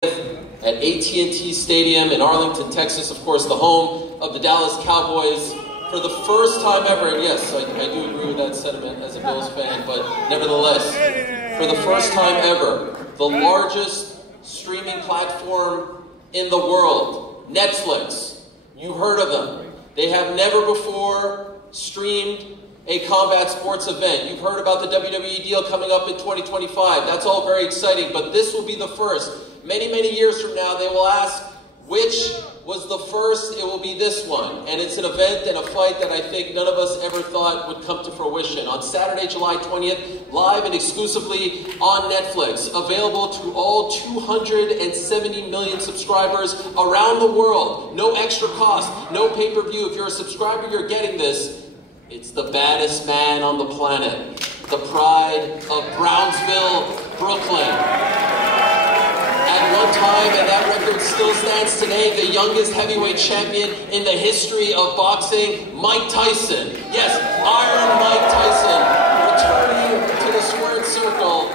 at AT&T Stadium in Arlington, Texas, of course, the home of the Dallas Cowboys. For the first time ever, and yes, I do agree with that sentiment as a Bills fan, but nevertheless, for the first time ever, the largest streaming platform in the world, Netflix, you heard of them. They have never before streamed a combat sports event. You've heard about the WWE deal coming up in 2025. That's all very exciting, but this will be the first. Many, many years from now, they will ask, which was the first? It will be this one. And it's an event and a fight that I think none of us ever thought would come to fruition. On Saturday, July 20th, live and exclusively on Netflix, available to all 270 million subscribers around the world. No extra cost, no pay-per-view. If you're a subscriber, you're getting this. It's the baddest man on the planet. The pride of Brownsville, Brooklyn. At one time, and that record still stands today, the youngest heavyweight champion in the history of boxing, Mike Tyson. Yes, Iron Mike Tyson, returning to the squared circle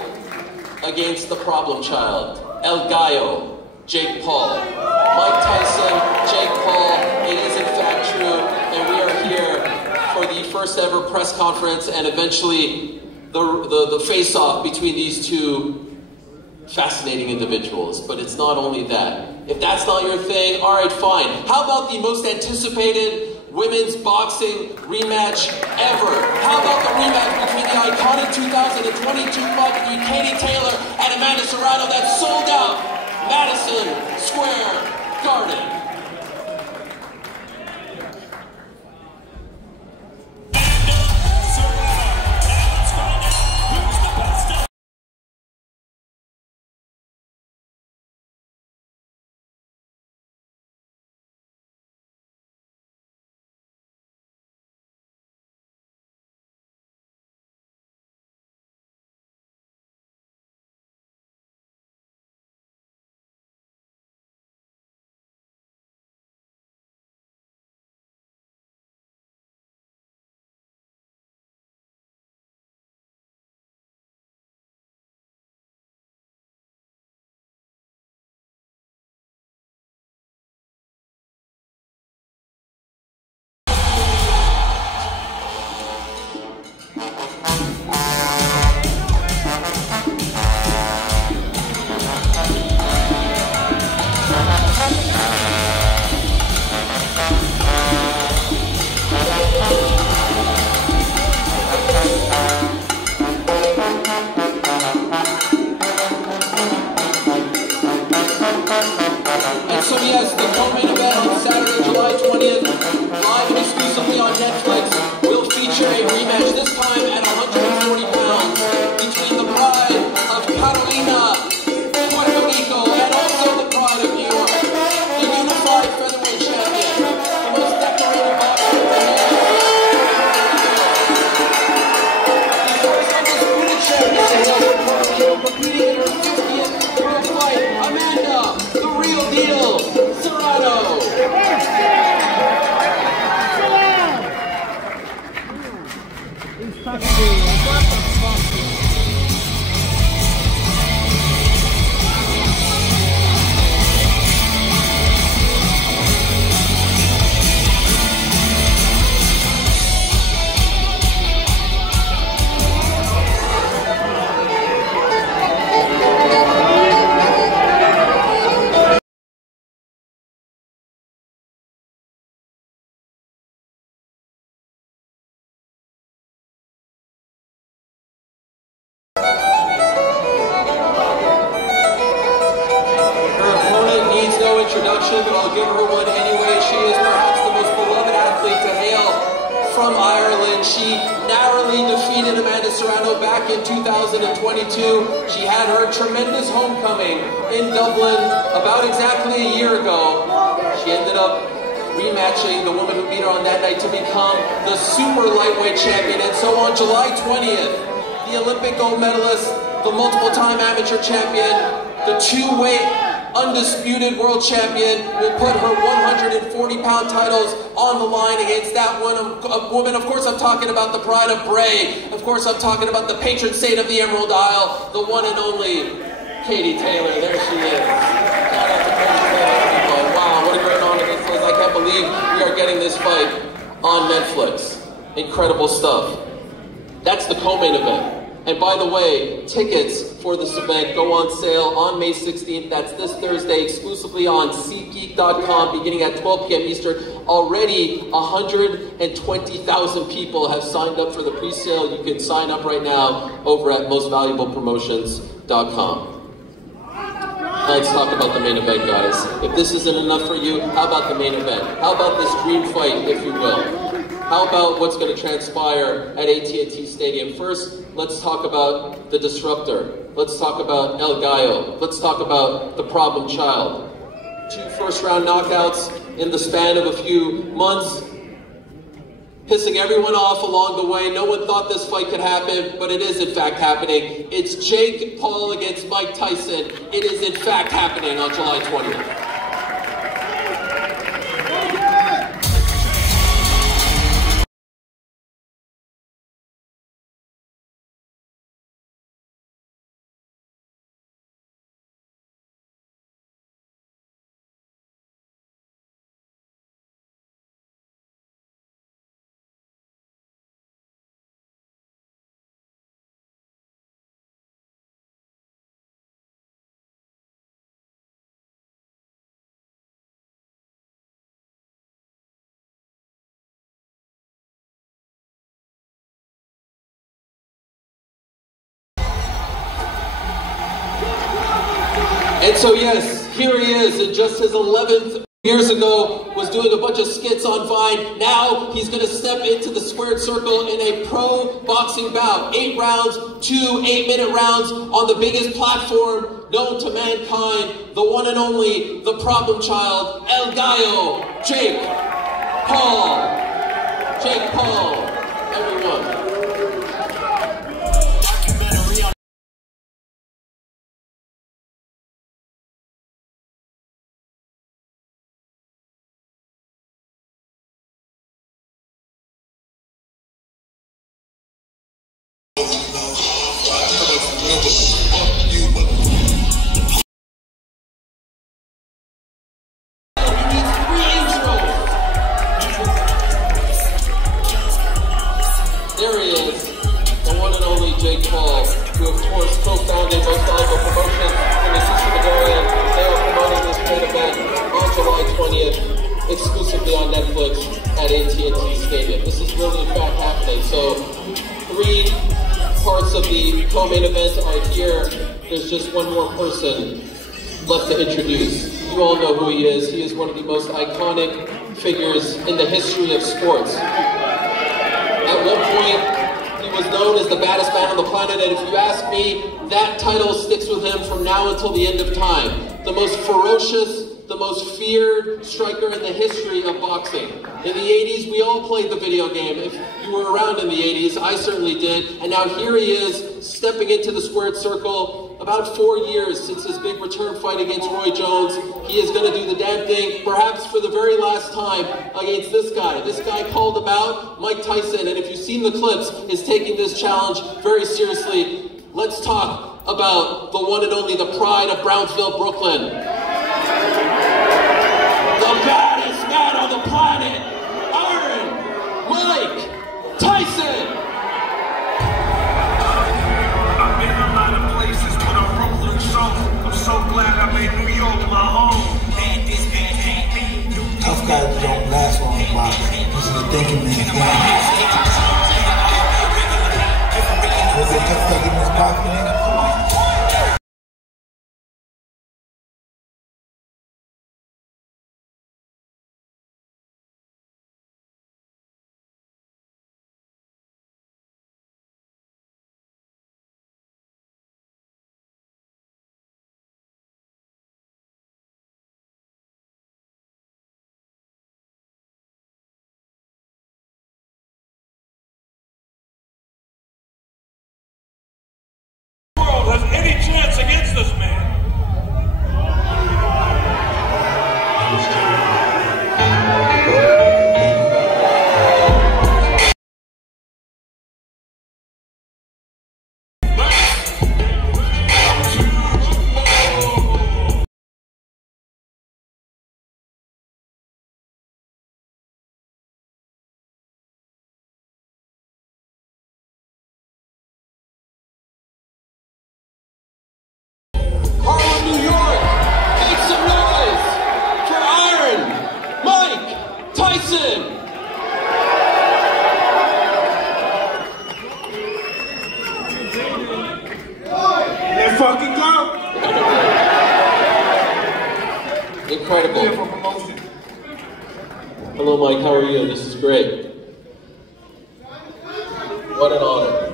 against the problem child, El Gallo, Jake Paul. Mike Tyson, Jake Paul, it is in fact true, and we are here for the first ever press conference and eventually the face-off between these two fascinating individuals. But it's not only that. If that's not your thing, all right, fine. How about the most anticipated women's boxing rematch ever? How about the rematch between the iconic 2022 fight between Katie Taylor and Amanda Serrano that sold out Madison Square Garden? Undisputed world champion will put her 140-pound titles on the line against that woman. Of course, I'm talking about the pride of Bray. Of course, I'm talking about the patron saint of the Emerald Isle, the one and only Katie Taylor. There she is. Netflix. Incredible stuff. That's the co-main event. And by the way, tickets for this event go on sale on May 16th. That's this Thursday, exclusively on SeatGeek.com, beginning at 12 p.m. Eastern. Already 120,000 people have signed up for the pre-sale. You can sign up right now over at mostvaluablepromotions.com. Let's talk about the main event, guys. If this isn't enough for you, how about the main event? How about this dream fight, if you will? How about what's going to transpire at AT&T Stadium? First, let's talk about the disruptor. Let's talk about El Gallo. Let's talk about the problem child. 2 first-round knockouts in the span of a few months, pissing everyone off along the way. No one thought this fight could happen, but it is in fact happening. It's Jake Paul against Mike Tyson. It is in fact happening on July 20th. And so yes, here he is, in just his 11th years ago, was doing a bunch of skits on Vine. Now he's going to step into the squared circle in a pro boxing bout. 8 rounds, 2 8-minute rounds on the biggest platform known to mankind. The one and only, the problem child, El Gallo, Jake Paul. Jake Paul, everyone. There he is, the one and only Jake Paul, who of course co-founded Most Valuable Promotions in the Houston area. They are promoting this main event on July 20th, exclusively on Netflix at AT&T Stadium. This is really in fact happening. So 3 parts of the co-main event are here. There's just one more person left to introduce. You all know who he is. He is one of the most iconic figures in the history of sports. At one point, he was known as the baddest man on the planet, and if you ask me, that title sticks with him from now until the end of time. The most ferocious, the most feared striker in the history of boxing. In the 80s, we all played the video game. If you were around in the 80s, I certainly did. And now here he is, stepping into the squared circle. About 4 years since his big return fight against Roy Jones. He is going to do the damn thing, perhaps for the very last time, against this guy. This guy called him out, Mike Tyson, and if you've seen the clips, is taking this challenge very seriously. Let's talk about the one and only, the pride of Brownsville, Brooklyn. The baddest man on the planet, Mike Tyson. I've been a lot of places, but I'm Brooklyn, so I'm so glad I made New York my home. Tough guys don't last long in boxing. This is the thinking man. Was it tough guy getting this boxing? incredible. Here for promotion. Hello, Mike. How are you? This is great. What an honor.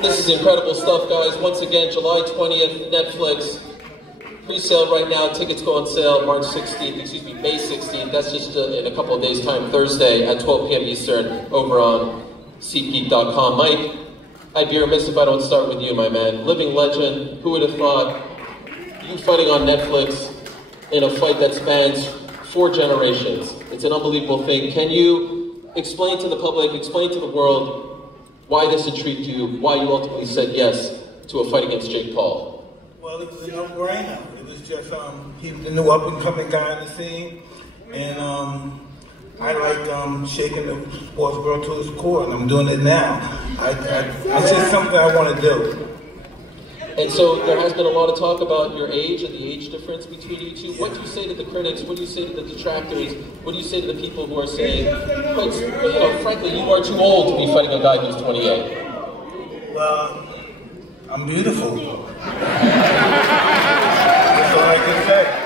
This is incredible stuff, guys. Once again, July 20th, Netflix. Pre-sale right now. Tickets go on sale May 16th. That's just in a couple of days' time, Thursday at 12 p.m. Eastern over on SeatGeek.com. Mike, I'd be remiss if I don't start with you, my man. Living legend. Who would have thought you fighting on Netflix in a fight that spans 4 generations? It's an unbelievable thing. Can you explain to the public, explain to the world why this intrigued you, why you ultimately said yes to a fight against Jake Paul? Well, it was a no-brainer. It was just, he was the new up-and-coming guy on the scene, and I like shaking the sports world to its core, and I'm doing it now. It's just something I want to do. And so there has been a lot of talk about your age and the age difference between you two. What do you say to the critics? What do you say to the detractors? What do you say to the people who are saying, frankly, you are too old to be fighting a guy who's 28? Well, I'm beautiful. That's all I can say.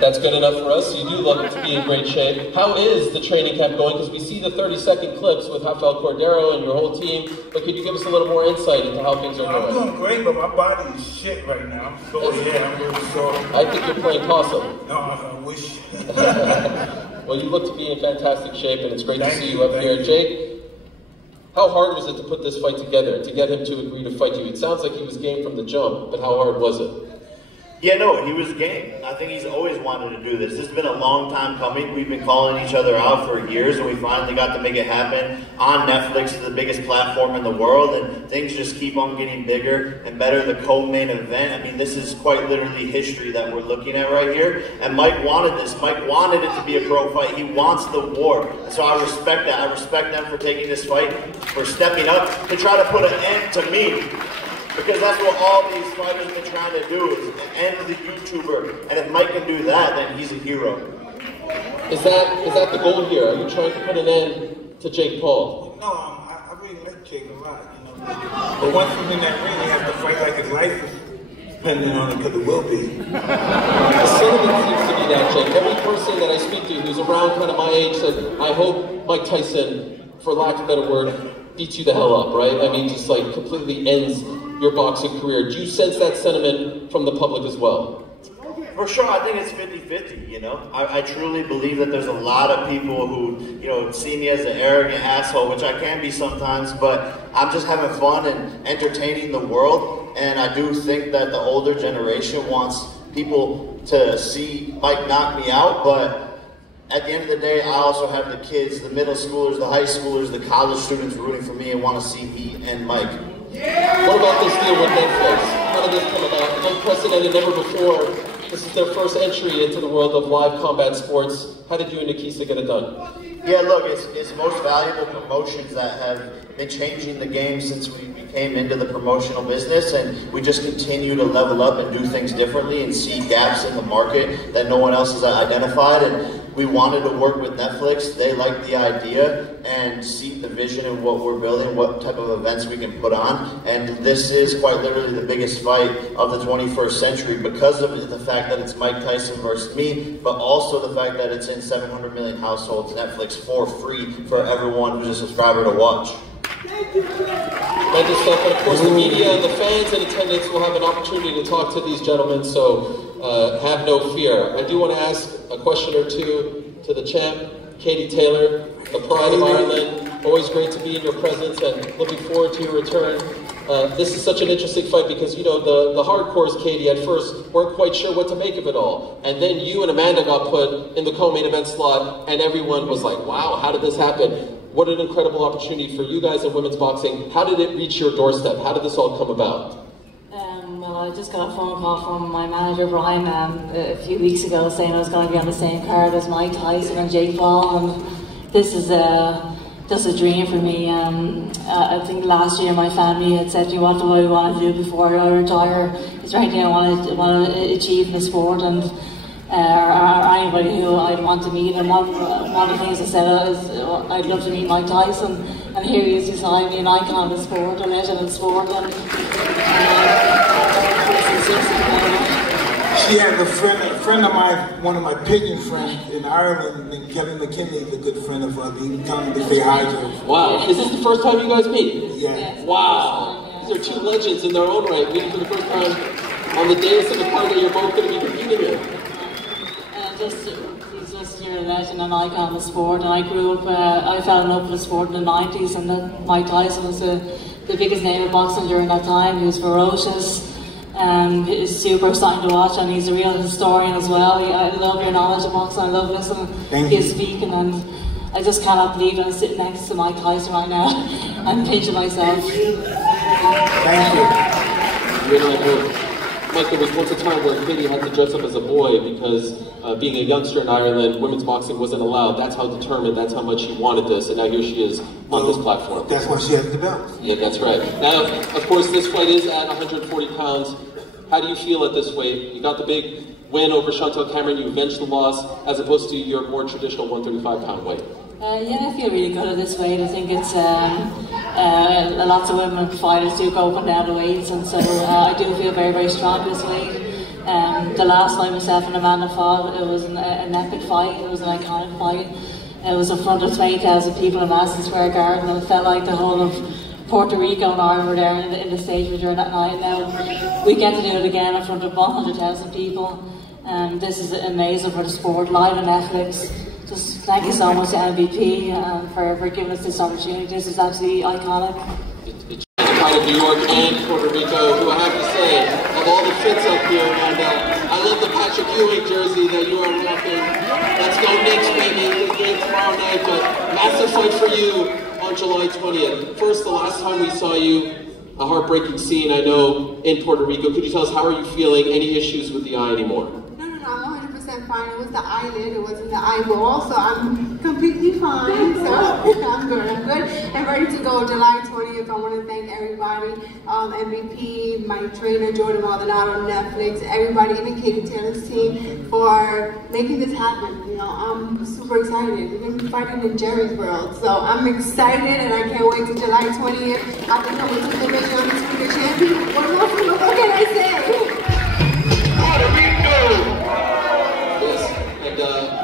That's good enough for us. You do look to be in great shape. How is the training camp going? Because we see the 30-second clips with Rafael Cordero and your whole team, but could you give us a little more insight into how things are going? I'm doing great, but my body is shit right now. I'm sore, I'm really sore. I think you're playing possum. No, I wish. Well, you look to be in fantastic shape, and it's great to see you up here. Jake, how hard was it to put this fight together, to get him to agree to fight you? It sounds like he was game from the jump, but how hard was it? Yeah, no, he was game. I think he's always wanted to do this. This has been a long time coming. We've been calling each other out for years, and we finally got to make it happen on Netflix, the biggest platform in the world, and things just keep on getting bigger and better. The co-main event, I mean, this is quite literally history that we're looking at right here, and Mike wanted this. Mike wanted it to be a pro fight. He wants the war, so I respect that. I respect them for taking this fight, for stepping up to try to put an end to me. Because that's what all these fighters have been trying to do, is end the YouTuber. And if Mike can do that, then he's a hero. Is that the goal here? Are you trying to put an end to Jake Paul? No, I really like Jake a lot, you know. But once he's in that ring, he has to fight like his life is depending on it, because it will be. The sentiment seems to be that, Jake. Every person that I speak to who's around kind of my age says, I hope Mike Tyson, for lack of a better word, beats you the hell up, right? I mean, just like completely ends your boxing career. Do you sense that sentiment from the public as well? For sure, I think it's 50-50, you know? I truly believe that there's a lot of people who, you know, see me as an arrogant asshole, which I can be sometimes, but I'm just having fun and entertaining the world, and I do think that the older generation wants people to see Mike knock me out, but at the end of the day, I also have the kids, the middle schoolers, the high schoolers, the college students rooting for me and want to see me and Mike. What about this deal with Netflix? How did this come about? Unprecedented, never before. This is their first entry into the world of live combat sports. How did you and Nikisa get it done? Yeah, look, it's the most valuable promotions that have been changing the game since we came into the promotional business, and we just continue to level up and do things differently and see gaps in the market that no one else has identified. And we wanted to work with Netflix. They liked the idea and see the vision in what we're building, what type of events we can put on. And this is quite literally the biggest fight of the 21st century because of the fact that it's Mike Tyson versus me, but also the fact that it's in 700 million households, Netflix for free for everyone who's a subscriber to watch. Tremendous stuff, and of course the media and the fans in attendance will have an opportunity to talk to these gentlemen, so have no fear. I do want to ask a question or two to the champ, Katie Taylor, the pride of Ireland. Always great to be in your presence and looking forward to your return. This is such an interesting fight because, you know, the hardcores, Katie, at first weren't quite sure what to make of it all. And then you and Amanda got put in the co-main event slot and everyone was like, wow, how did this happen? What an incredible opportunity for you guys in women's boxing. How did it reach your doorstep? How did this all come about? Well, I just got a phone call from my manager, Brian, a few weeks ago saying I was going to be on the same card as Mike Tyson and Jake Paul, and this is just a dream for me. I think last year my family had said to me, what do I want to do before I retire? Is there anything I want to achieve in the sport, and or anybody who I'd want to meet? And one of the things I said is I'd love to meet Mike Tyson, and here he is beside me, an icon of the sport, a legend of the sport. And She has a friend of mine, one of my pigeon friends in Ireland, named Kevin McKinley, is a good friend of hers. He told me to say hi to her. Wow, is this the first time you guys meet? Yeah. Wow, these are two legends in their own right, meeting for the first time on the dais of a card that you're both going to be competing in. He's just a legend and icon of the sport, and I grew up, I fell in love with the sport in the 90s, and then Mike Tyson was the biggest name of boxing during that time. He was ferocious. It's super exciting to watch, and he's a real historian as well. I love your knowledge of boxing. I love listening to you speaking, and I just cannot believe I'm sitting next to Mike Tyson right now. I'm pinching myself. Thank you. You know, Mike, there was once a time where Katie had to dress up as a boy because being a youngster in Ireland, women's boxing wasn't allowed. That's how determined, that's how much she wanted this, and now here she is on this platform. That's why she has the belt. Yeah, that's right. Now, of course, this fight is at 140 pounds. How do you feel at this weight? You got the big win over Chantel Cameron, you avenged the loss, as opposed to your more traditional 135-pound weight. Yeah, I feel really good at this weight. I think it's lots of women fighters do go up and down the weights, and so I do feel very, very strong at this weight. The last fight myself and Amanda fought, it was an epic fight. It was an iconic fight. It was in front of 20,000 people in Madison Square Garden, and it felt like the whole of Puerto Rico and Ireland were there in the stadium during that night. Now we get to do it again in front of 100,000 people. This is amazing for the sport, live on Netflix. Just thank you so much to MVP for giving us this opportunity. This is absolutely iconic. It's kind of New York and Puerto Rico, who I have to say, of all the fits up here, and I love the Patrick Ewing jersey that you are rocking. Let's go Knicks, baby. Good game tomorrow night, but massive fight for you on July 20th. First, the last time we saw you, a heartbreaking scene, I know, in Puerto Rico. Could you tell us, how are you feeling? Any issues with the eye anymore? I'm 100% fine. It was the eyelid, it wasn't the eyeball, so I'm completely fine. So I'm good and ready to go July 20th. I want to thank everybody, MVP, my trainer Jordan Maldonado, Netflix, everybody in the Katie Taylor's team for making this happen. You know, I'm super excited. We're going to be fighting in Jerry's world, so I'm excited and I can't wait till July 20th. I think I'm going to division undisputed champion. What can I say?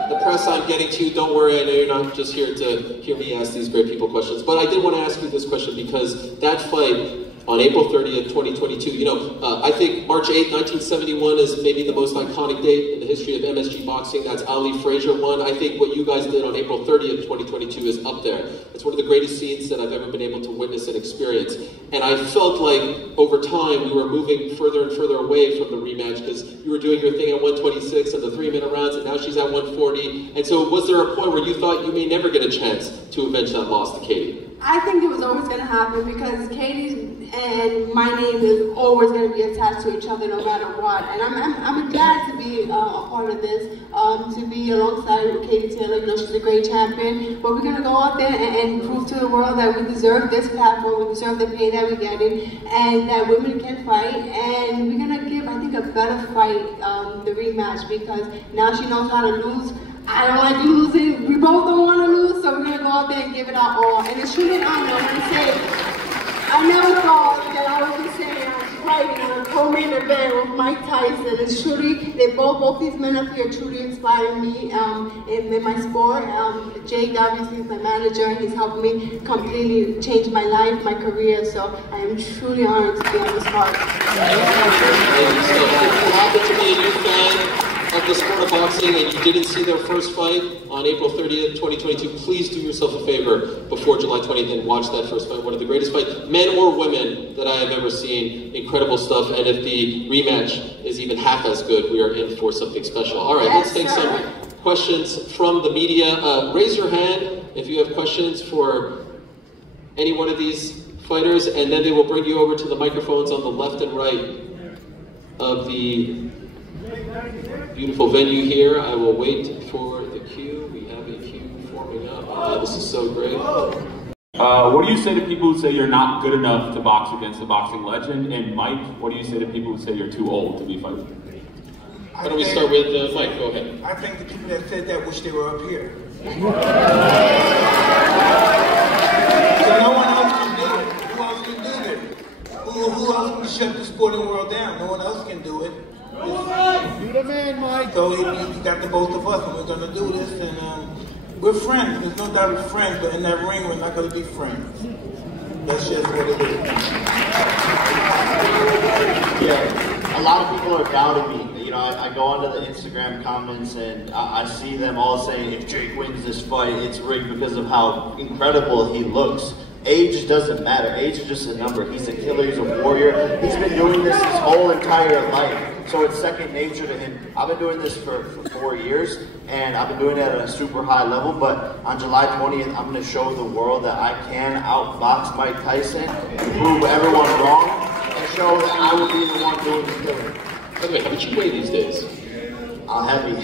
The press I'm getting to, don't worry, I know you're not just here to hear me ask these great people questions, but I did want to ask you this question because that fight on April 30th, 2022, you know, I think March 8th, 1971 is maybe the most iconic date in the history of MSG boxing. That's Ali Frazier won. I think what you guys did on April 30th, 2022 is up there. It's one of the greatest scenes that I've ever been able to witness and experience. And I felt like over time we were moving further and further away from the rematch because you were doing your thing at 126 and the 3-minute rounds, and now she's at 140. And so was there a point where you thought you may never get a chance to avenge that loss to Katie? I think it was always going to happen because Katie and my name is always going to be attached to each other no matter what. And I'm glad to be a part of this, to be alongside with Katie Taylor. You know, she's a great champion. But we're going to go out there and prove to the world that we deserve this platform, we deserve the pay that we're getting, and that women can fight. And we're going to give, I think, a better fight, the rematch, because now she knows how to lose. I don't like losing. We both don't want to lose, so we're going to go out there and give it our all. And it's truly an honor. I'm going to say, I never thought that I would be saying I was fighting on a co-main event with Mike Tyson. It's truly, both these men up here truly inspire me in my sport. Jake obviously is my manager. He's helped me completely change my life, my career. So I am truly honored to be on this card. So if you happen to be a new fan of the sport of boxing and you didn't see their first fight on April 30th, 2022, please do yourself a favor before July 20th and watch that first fight. One of the greatest fights, men or women, that I have ever seen. Incredible stuff. And if the rematch is even half as good, we are in for something special. All right, let's take some questions from the media. Raise your hand if you have questions for any one of these fighters, and then they will bring you over to the microphones on the left and right of the beautiful venue here. I will wait for the queue. We have a queue forming up. This is so great. What do you say to people who say you're not good enough to box against a boxing legend? And Mike, what do you say to people who say you're too old to be fighting? Why don't we start with Mike? Go ahead. I think the people that said that wish they were up here. So no one else can do it. Who else can do this? Who who else can shut the sporting world down? No one else can do it. Be the man, Mike. So you got the both of us, and we're going to do this, and we're friends. There's no doubt we're friends, but in that ring, we're not going to be friends. That's just what it is. Yeah, a lot of people are doubting me. You know, I go onto the Instagram comments and I see them all saying, if Jake wins this fight, it's rigged because of how incredible he looks. Age doesn't matter. Age is just a number. He's a killer. He's a warrior. He's been doing this his whole entire life. So it's second nature to him. I've been doing this for 4 years, and I've been doing it at a super high level. But on July 20th, I'm going to show the world that I can outbox Mike Tyson and prove everyone wrong and show that I will be the one doing the killing. By the way, how much you weigh these days? I'm heavy.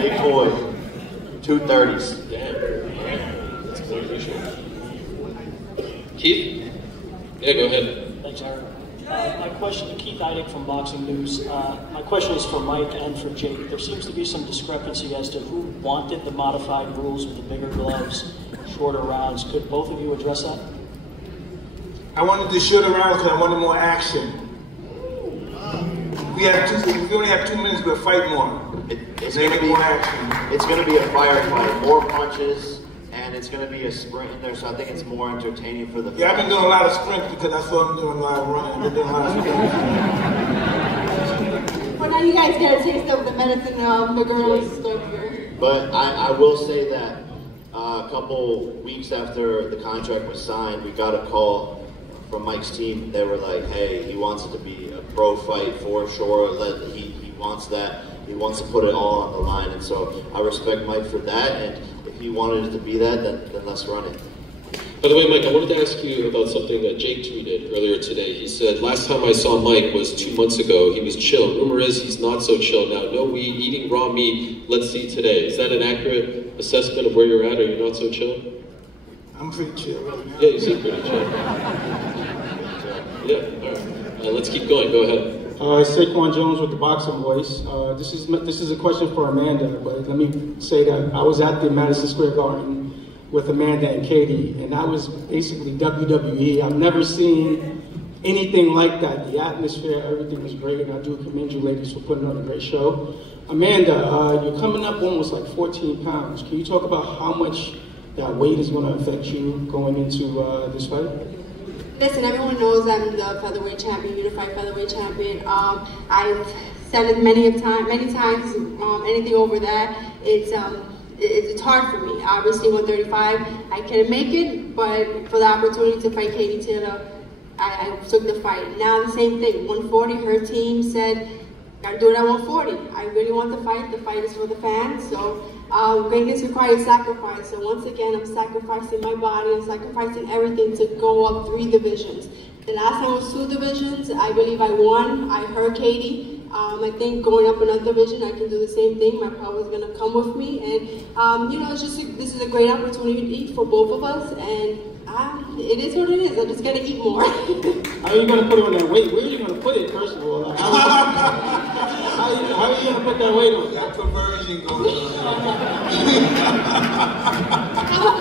Big boy. 230s. Damn. That's quite appreciated. Keith? Yeah, go ahead. Thanks, Eric. My question to Keith Erik from Boxing News. My question is for Mike and for Jake. There seems to be some discrepancy as to who wanted the modified rules with the bigger gloves, shorter rounds. Could both of you address that? I wanted the shorter rounds because I wanted more action. If we only have 2 minutes, we'll fight more. It's going to be more action. It's going to be a firefight, more punches, and it's going to be a sprint in there. So I think it's more entertaining for the fans. Yeah, I've been doing a lot of sprints because I saw them doing a lot of running. I've been doing a lot of sprints. Well, now you guys get a taste of the medicine the girls stuff here. But I will say that a couple weeks after the contract was signed, we got a call from Mike's team. They were like, hey, he wants it to be a pro fight for sure. He wants that. He wants to put it all on the line. And so I respect Mike for that. And if he wanted it to be that, then let's run it. By the way, Mike, I wanted to ask you about something that Jake tweeted earlier today. He said, last time I saw Mike was 2 months ago. He was chill. Rumor is he's not so chill now. No weed, eating raw meat. Let's see today. Is that an accurate assessment of where you're at? Are you not so chill? I'm pretty chill right now. Yeah, you seem pretty chill. Yeah, all right. Let's keep going. Go ahead. Saquon Jones with the Boxing Voice. This is a question for Amanda, but let me say that I was at the Madison Square Garden with Amanda and Katie, and that was basically WWE. I've never seen anything like that. The atmosphere, everything was great, and I do commend you ladies for putting on a great show. Amanda, you're coming up almost like 14 pounds. Can you talk about how much that weight is going to affect you going into this fight? Listen, everyone knows I'm the featherweight champion, unified featherweight champion. I've said it many times. Anything over that, it's hard for me. Obviously, 135, I couldn't make it, but for the opportunity to fight Katie Taylor, I took the fight. Now the same thing, 140. Her team said, "Gotta do it at 140." I really want the fight. The fight is for the fans, so. Greatness requires sacrifice, so once again, I'm sacrificing my body, I'm sacrificing everything to go up 3 divisions. The last time was 2 divisions, I believe I won, I hurt Katie. I think going up another division, I can do the same thing, my power is going to come with me, and you know, it's just this is a great opportunity for both of us, and it is what it is, I'm just going to eat more. How are you going to put on that weight? Where are you going to put it, first of all? How are you going to put that weight on? That conversion going on.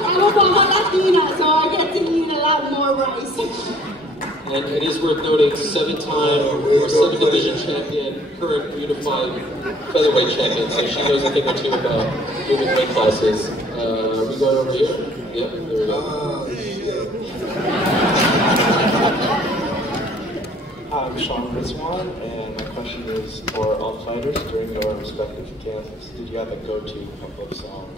I'm a Latina, so I get to eat a lot more rice. And it is worth noting, 7 division champion, current unified featherweight champion, so she knows a thing or two about moving weight classes. Are we going over here? Yeah, there we go. Hi, I'm Sean Juan, and my question is for all fighters during your respective camps. Did you have a go-to pump-up song?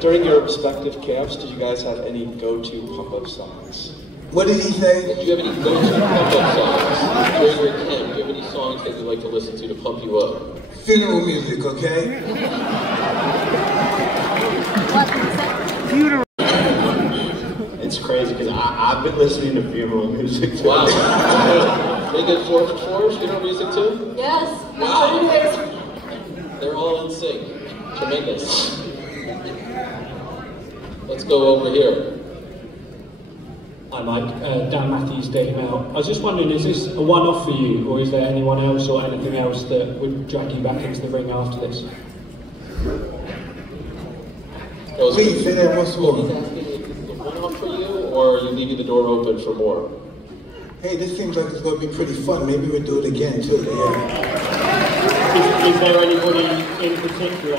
During your respective camps, did you guys have any go-to pump-up songs? What did he say? Did you have any go-to pump-up songs during your camp? Do you have any songs that you like to listen to pump you up? Funeral music, okay? It's crazy because I've been listening to funeral music too. Wow. They get 4-for-4 funeral music too? Yes. Wow. They're all in sync. Tremendous. Let's go over here. Hi Mike, Dan Matthews, Daily Mail. I was just wondering, is this a one-off for you, or is there anyone else or anything else that would drag you back into the ring after this? Please say that once more. He's asking, is it a one-off for you, or are you leaving the door open for more? hey, this seems like it's going to be pretty fun. Maybe we'll do it again, too. Is there anybody in particular,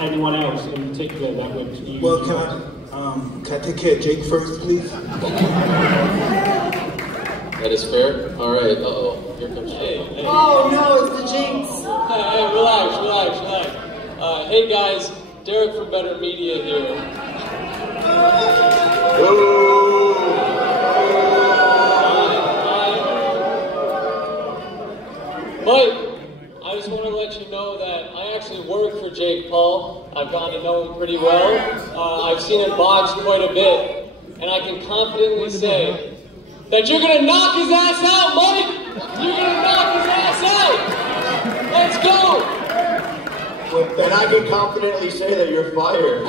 anyone else in particular that would you... Well, can I take care of Jake first, please? That is fair. All right, uh-oh. Here comes Jake. Hey. Oh, no, it's the jinx. Hey, relax. Hey, guys, Derek from Better Media here. Mike, I just want to let you know that I actually work for Jake Paul. I've gotten to know him pretty well. I've seen him box quite a bit, and I can confidently say that you're going to knock his ass out, Mike! You're going to knock his ass out! Let's go! And I can confidently say that you're fired.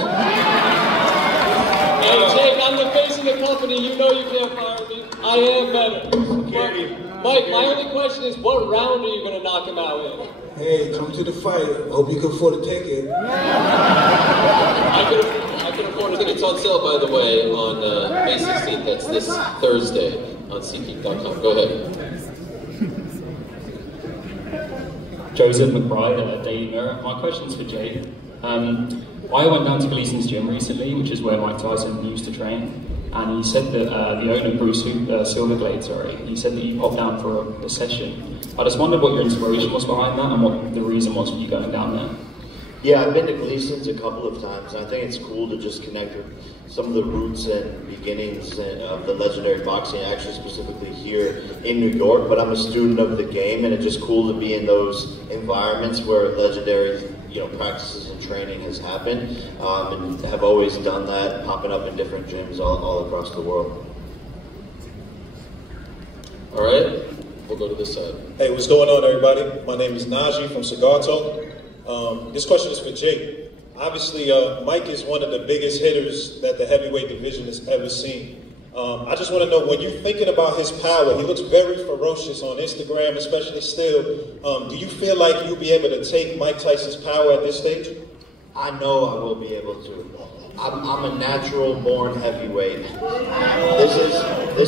Hey, Jake, I'm the face of the company. You know you can't fire me. I am better. Mike, my only question is, what round are you going to knock him out in? Hey, come to the fight. Hope you can afford to take it. I can afford it. It's on sale, by the way, on May 16th. That's this Thursday on SeatGeek.com. Go ahead. Joseph McBride, Daily Mirror. My question's for Jay. I went down to Gleason's gym recently, which is where Mike Tyson used to train, and he said that the owner, Bruce Silverglade, he said that you popped down for a session. I just wondered what your inspiration was behind that and what the reason was for you going down there. Yeah, I've been to Gleason's a couple of times. I think it's cool to just connect with some of the roots and beginnings of the legendary boxing, actually specifically here in New York, but I'm a student of the game, and it's just cool to be in those environments where legendary practices and training has happened, and have always done that, popping up in different gyms all across the world. All right, we'll go to this side. Hey, what's going on, everybody? My name is Najee from Cigar Talk. This question is for Jake. Obviously, Mike is one of the biggest hitters that the heavyweight division has ever seen. I just want to know, when you're thinking about his power, he looks very ferocious on Instagram, especially still. Do you feel like you'll be able to take Mike Tyson's power at this stage? I know I will be able to. I'm a natural born heavyweight. This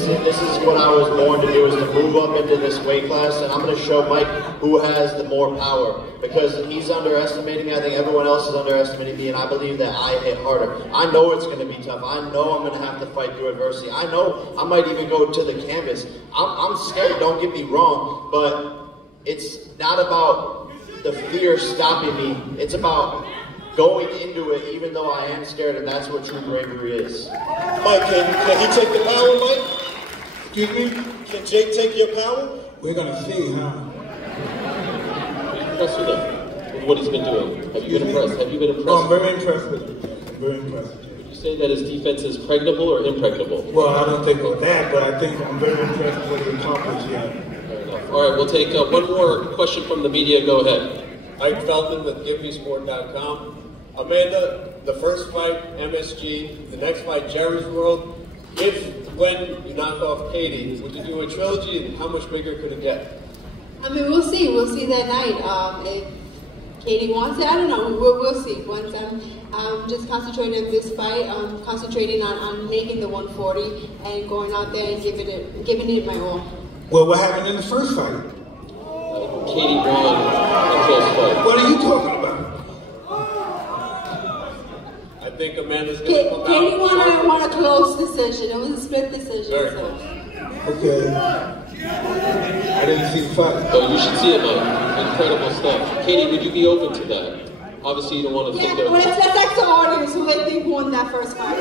is what I was born to do, is to move up into this weight class, and I'm going to show Mike who has the more power, because he's underestimating me. I think everyone else is underestimating me, and I believe that I hit harder. I know it's going to be tough. I know I'm going to have to fight through adversity. I know I might even go to the canvas. I'm scared, don't get me wrong, but it's not about the fear stopping me. It's about going into it, even though I am scared, and that's what true bravery is. Mike, can he take the power, Mike? Excuse me? Can Jake take your power? We're going to see, huh? Are you impressed with him? With what he's been doing? Have you been impressed? Have you been impressed? Oh, I'm very impressed with him. I'm very impressed. Would you say that his defense is pregnable or impregnable? Well, I don't think of that, but I think I'm very impressed with what he accomplished, yeah. Fair enough. All right, we'll take one more question from the media. Go ahead. Ike Felton with GiveMeSport.com. Amanda, the first fight, MSG, the next fight, Jerry's World. When you knock off Katie, would you do a trilogy, and how much bigger could it get? I mean, we'll see. We'll see that night. If Katie wants it, I don't know. We'll see. Once I'm just concentrating on this fight, concentrating on making the 140 and going out there and giving it my all. Well, what happened in the first fight? Katie won a close fight. What are you talking about? I think Amanda's going to come out. Katie won a close decision. It was a split decision. Very so. close. Okay. I didn't see the fight. Oh, you should see it, Mike. Incredible stuff. Katie, would you be open to that? Obviously, you don't want to think that. Let's ask the audience who they think won that first fight.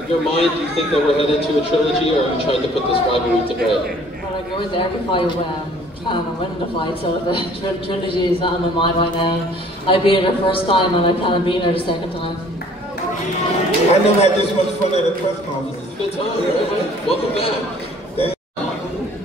In your mind, do you think that we're headed to a trilogy, or are you trying to put this rivalry to bed? Well, I go into every fight planning on winning the fight, so the trilogy is not in my mind right now. I beat her first time, and I plan on beating her the second time. I never had this much fun at a press conference. Good time, right? Welcome back.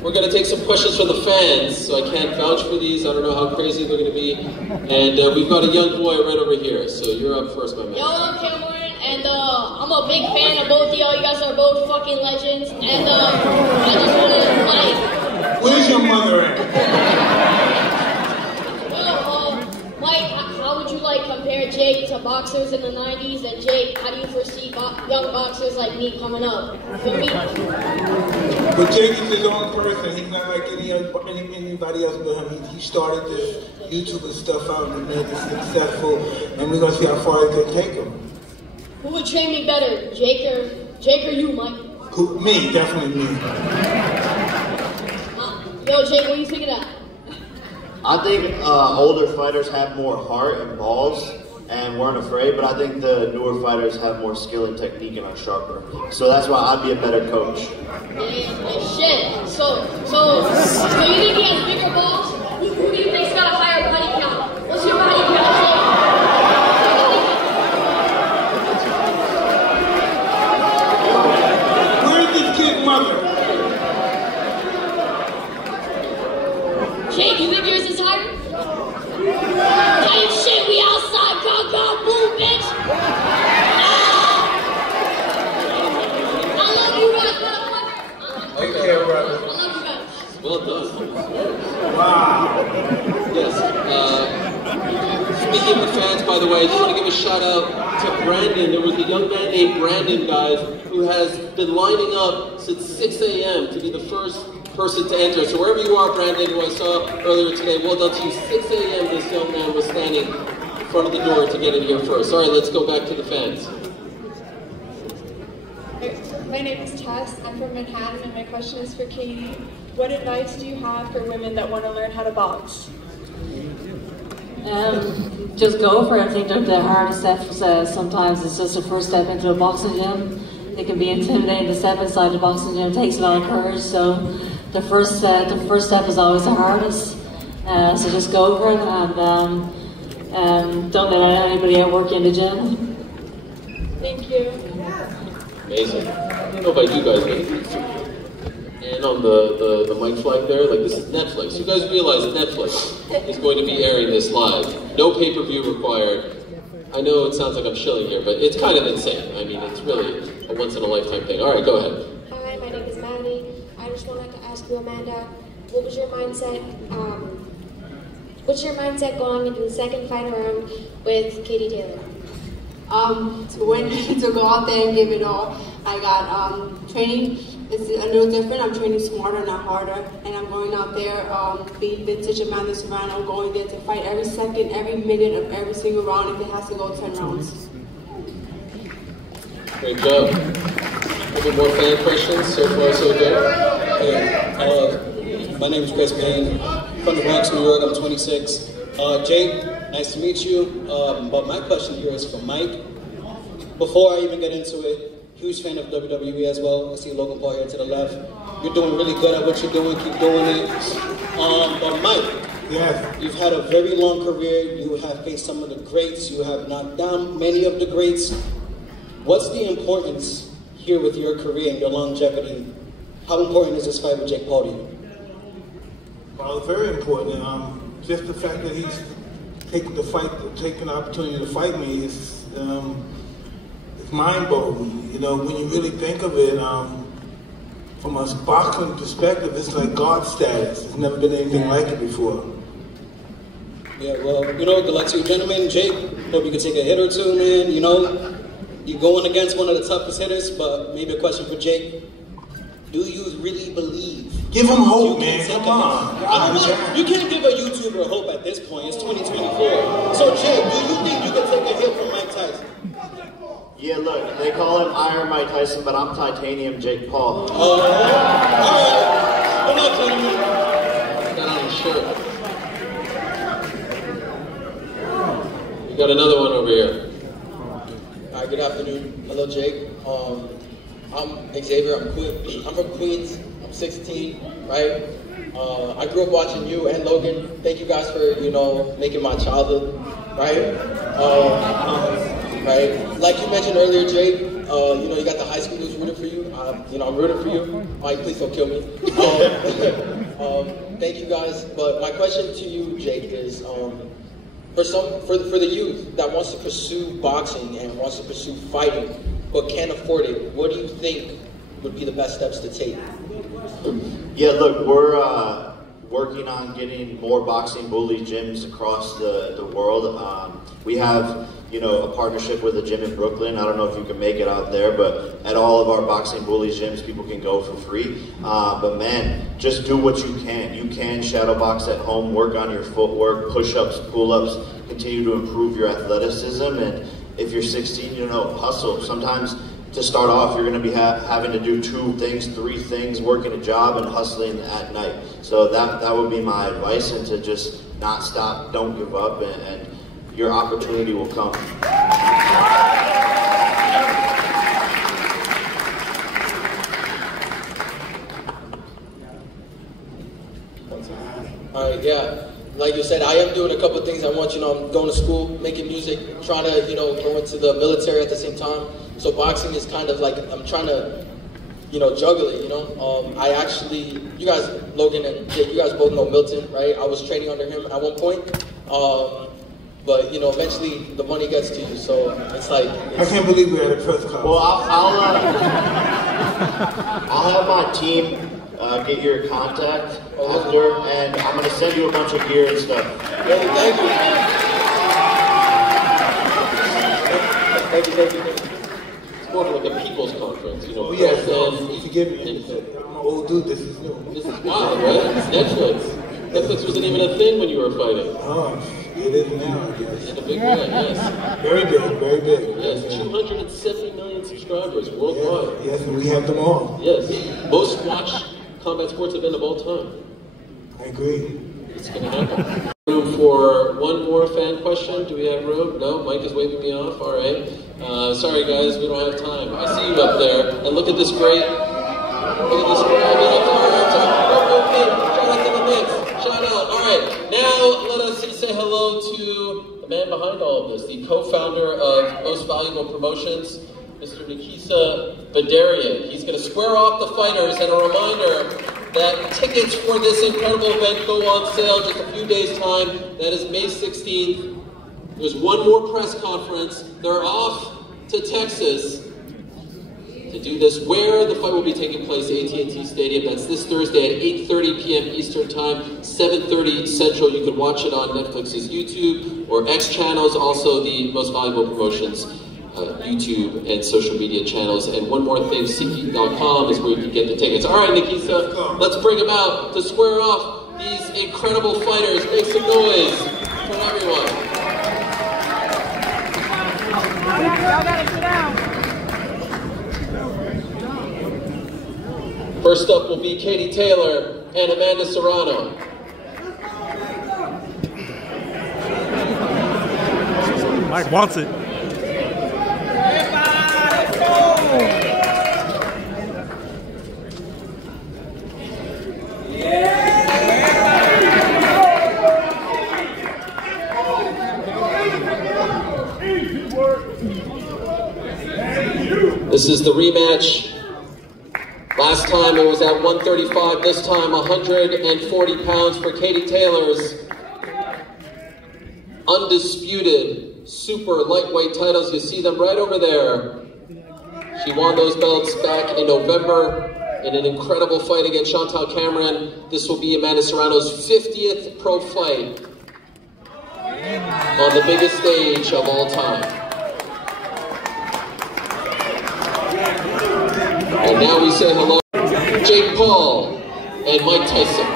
We're going to take some questions from the fans, so I can't vouch for these. I don't know how crazy they're going to be. And we've got a young boy right over here, so you're up first, my man. Yo, I'm Cameron, and I'm a big fan of both of y'all. You guys are both fucking legends, and I just want to, like... Where's your mother at? Well, Mike, how would you like like compare Jake to boxers in the 90s, and Jake, how do you foresee young boxers like me coming up? Feel me? But Jake is his own person. He's not like anybody else but him. He started this YouTube stuff out and made it successful, and we're gonna see how far he can take him. Who would train me better, Jake or you, Mike? Who? Me, definitely me. Yo, Jake, what do you think of that? I think older fighters have more heart and balls and weren't afraid, but I think the newer fighters have more skill and technique and are sharper. So that's why I'd be a better coach. Shit. So you think he has bigger balls? Who do you think's got a higher body count? What's your body count, Jake? Where's this kid's mother? Jake, you think yours is higher? Type shit, we outside, God, boom, bitch! I love you guys, motherfucker! Take care, brother. I love you guys. Well done. Wow. Yes. Speaking of the fans, by the way, I just want to give a shout out to Brandon. There was a young man named Brandon, guys, who has been lining up since 6 a.m. to be the first person to enter. So wherever you are, Brandon, who I saw earlier today, well done to you. 6 a.m. this young man was standing in front of the door to get in here first. All right, let's go back to the fans. My name is Tess. I'm from Manhattan, and my question is for Katie. What advice do you have for women that want to learn how to box? Just go for it. I think the hardest steps sometimes is just the first step into a boxing gym. It can be intimidating to step inside the boxing gym. It takes a lot of courage. So the first step is always the hardest. So just go for it and don't let anybody outwork you in the gym. Thank you. Amazing. I don't know about you guys, but and on the mic flag there, like this is Netflix. You guys realize Netflix is going to be airing this live. No pay-per-view required. I know it sounds like I'm shilling here, but it's kind of insane. I mean, it's really a once-in-a-lifetime thing. All right, go ahead. Hi, my name is Manny. I just wanted to ask you, Amanda, what was your mindset? What's your mindset going into the second fight round with Katie Taylor? To go out there and give it all. I got training. It's a little different. I'm training smarter, not harder. And I'm going out there, being vintage Amanda Serrano. I'm going there to fight every second, every minute of every single round if it has to go 10 rounds. Great job. Any more fan questions? So far, so good. Hey, my name is Chris Payne. From the Bronx, New York. I'm 26. Jake, nice to meet you. But my question here is for Mike. Before I even get into it, huge fan of WWE as well. I see Logan Paul here to the left. You're doing really good at what you're doing. Keep doing it. But Mike, yes, you've had a very long career. You have faced some of the greats. You have knocked down many of the greats. What's the importance here with your career and your longevity? How important is this fight with Jake Paul to you? Well, very important. Just the fact that he's taking the opportunity to fight me is it's mind-boggling. You know, when you really think of it, from a boxing perspective, it's like God status. There's never been anything like it before. Yeah, well, you know, good luck to you, gentlemen. Jake, hope you can take a hit or two, man. You know, you're going against one of the toughest hitters, but maybe a question for Jake. Do you really believe? Give him hope, man. Come on. You can't give a YouTuber hope at this point. It's 2024. So, Jake, do you think you can take a hit from Mike Tyson? Yeah, look, they call him Iron Mike Tyson, but I'm Titanium Jake Paul. All right. Good luck, gentlemen. Got on his shirt. We got another one over here. Hi, good afternoon. Hello, Jake. I'm Xavier. I'm from Queens. I'm 16, right? I grew up watching you and Logan. Thank you guys for, you know, making my childhood, right? Right? Like you mentioned earlier, Jake, you know, you got the high schoolers rooting for you. You know, I'm rooting for you. Mike, please don't kill me. Thank you guys. But my question to you, Jake, is for the youth that wants to pursue boxing and wants to pursue fighting, but can't afford it, what do you think would be the best steps to take? Yeah, look, working on getting more boxing bully gyms across the world. We have, you know, a partnership with a gym in Brooklyn. I don't know if you can make it out there, but at all of our boxing bully gyms, people can go for free. But man, just do what you can. You can shadow box at home, work on your footwork, push-ups, pull-ups, continue to improve your athleticism. And if you're 16, you know, hustle. Sometimes to start off, you're going to be having to do 2 things, 3 things, working a job and hustling at night. So that would be my advice, and to just not stop, don't give up, and your opportunity will come. All right, yeah. Like you said, I am doing a couple of things. I want, you know, I'm going to school, making music, trying to, you know, go into the military at the same time. So boxing is kind of like, I'm trying to, you know, juggle it, you know. I actually, you guys, Logan and Jake, you guys both know Milton, right? I was training under him at one point. But, you know, eventually the money gets to you, so it's like... I can't believe we're at a press conference. Well, I'll have my team get your contact after, and I'm going to send you a bunch of gear and stuff. Hey, thank you. Thank you. It's more like a people's conference, you know. Oh, yes, forgive me. I'm an old dude, this is new. This is wild, right? It's Netflix. Netflix wasn't even a thing when you were fighting. Oh, it is now, I guess. In a big way, yes. Very big, very big. Yes, 270 million subscribers worldwide. Yes, and we have them all. Yes, most watched combat sports event of all time. I agree. It's going to happen. Room for one more fan question? Do we have room? No? Mike is waving me off? All right. Sorry, guys, we don't have time. I see you up there. And look at this great... Look at this great... Shout out. All right. Now, let us say hello to the man behind all of this, the co-founder of Most Valuable Promotions, Mr. Nikisa Badarian. He's going to square off the fighters, and a reminder that tickets for this incredible event go on sale just a few days' time. That is May 16th. There's one more press conference. They're off to Texas to do this, where the fight will be taking place, AT&T Stadium. That's this Thursday at 8:30 p.m. Eastern Time, 7:30 Central. You can watch it on Netflix's YouTube or X channels, also the Most Valuable Promotions YouTube and social media channels. And one more thing, SeatGeek.com is where you can get the tickets. All right, Nikisa, let's bring them out to square off these incredible fighters. Make some noise for everyone. Y'all gotta sit down. First up will be Katie Taylor and Amanda Serrano. Mike wants it. This is the rematch. Last time it was at 135, this time 140 pounds for Katie Taylor's undisputed super lightweight titles. You see them right over there. She won those belts back in November in an incredible fight against Chantal Cameron. This will be Amanda Serrano's 50th pro fight on the biggest stage of all time. And now we say hello to Jake Paul and Mike Tyson.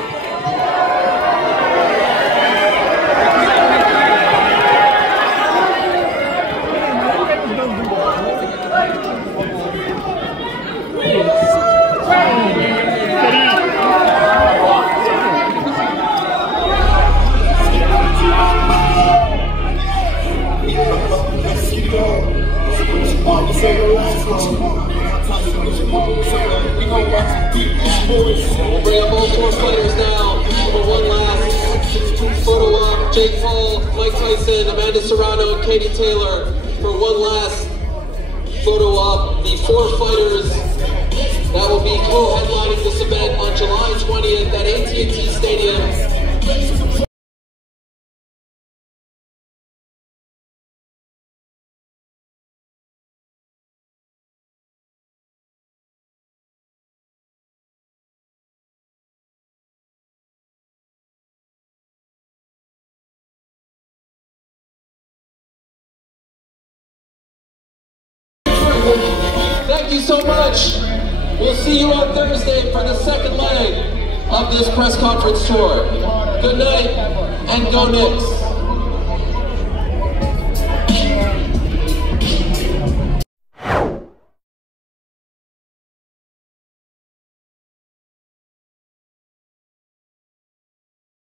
We'll bring up all four fighters now for one last photo op. Jake Paul, Mike Tyson, Amanda Serrano, and Katie Taylor for one last photo op. The four fighters that will be co-headlining this event on July 20th at AT&T Stadium. Thank you so much. We'll see you on Thursday for the second leg of this press conference tour. Good night and go Knicks.